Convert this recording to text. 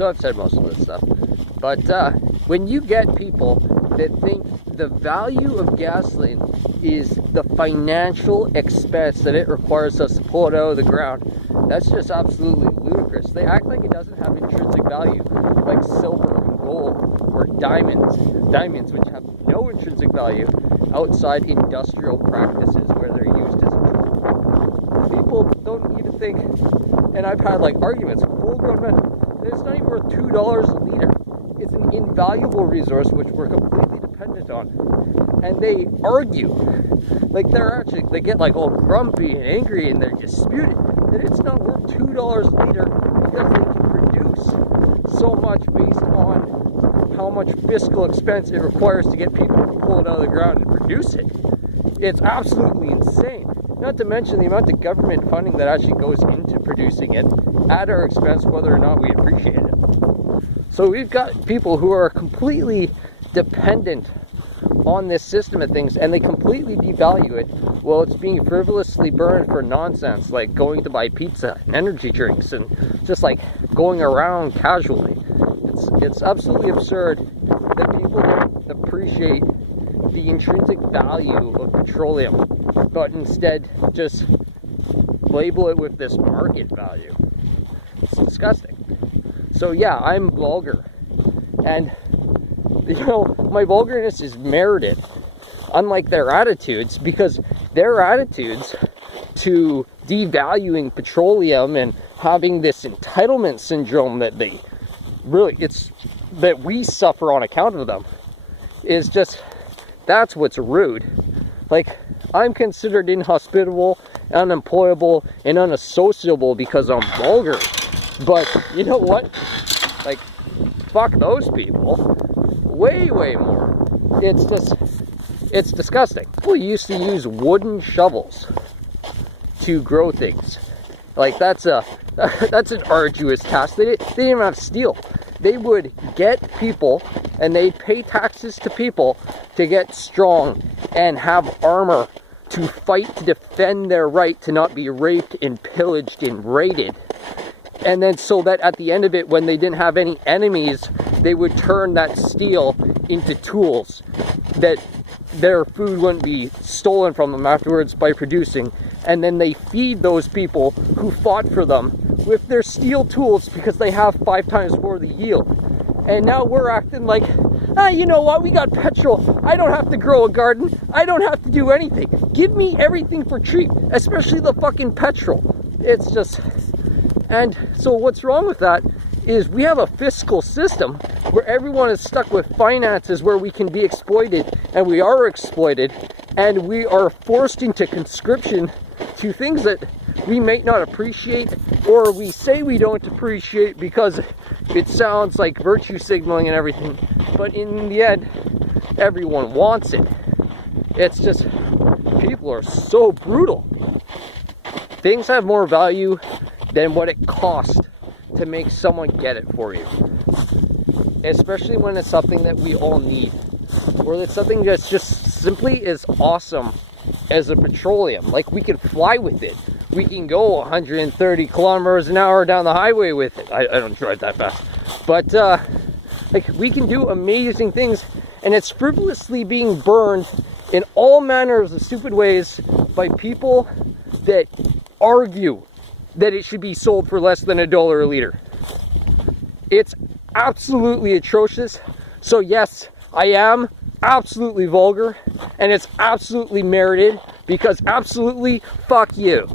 So I've said most of this stuff. But when you get people that think the value of gasoline is the financial expense that it requires us to pull it out of the ground, that's just absolutely ludicrous. They act like it doesn't have intrinsic value, like silver and gold or diamonds which have no intrinsic value outside industrial practices where they're used as a tool. People don't even think, and I've had like arguments, full-grown men, it's not even worth $2 a liter. It's an invaluable resource which we're completely dependent on. And they argue, like they get like all grumpy and angry and they're disputing that it's not worth $2 a liter because they can produce so much based on how much fiscal expense it requires to get people to pull it out of the ground and produce it. It's absolutely insane. Not to mention the amount of government funding that actually goes into producing it at our expense, whether or not we appreciate it. So we've got people who are completely dependent on this system of things, and they completely devalue it. Well, it's being frivolously burned for nonsense, like going to buy pizza and energy drinks and just like going around casually. It's absolutely absurd that people don't appreciate the intrinsic value of petroleum, but instead just label it with this market value. It's disgusting. So yeah, I'm vulgar, and you know, my vulgarness is merited, unlike their attitudes, because their attitudes to devaluing petroleum and having this entitlement syndrome that that we suffer on account of them is just, that's what's rude. Like, I'm considered inhospitable, unemployable, and unassociable because I'm vulgar. But you know what? Like, fuck those people. Way more. It's disgusting. People used to use wooden shovels to grow things. Like, that's an arduous task. They didn't even have steel. They would get people, and they'd pay taxes to people to get strong and have armor to fight to defend their right to not be raped and pillaged and raided. And then so that at the end of it, when they didn't have any enemies, they would turn that steel into tools that their food wouldn't be stolen from them afterwards by producing. And then they feed those people who fought for them with their steel tools because they have 5 times more the yield. And now we're acting like, you know what, we got petrol. I don't have to grow a garden. I don't have to do anything. Give me everything for cheap, especially the fucking petrol. It's just... And so what's wrong with that is we have a fiscal system where everyone is stuck with finances where we can be exploited, and we are exploited, and we are forced into conscription to things that we may not appreciate, or we say we don't appreciate because it sounds like virtue signaling and everything, but in the end, everyone wants it. It's just, people are so brutal. Things have more value than what it costs to make someone get it for you. Especially when it's something that we all need. Or it's something that's just simply as awesome as a petroleum. Like, we can fly with it. We can go 130 kilometers an hour down the highway with it. I don't drive that fast. But, like, we can do amazing things. And it's frivolously being burned in all manners of stupid ways by people that argue that it should be sold for less than $1 a liter. It's absolutely atrocious. So yes, I am absolutely vulgar, and it's absolutely merited, because absolutely fuck you.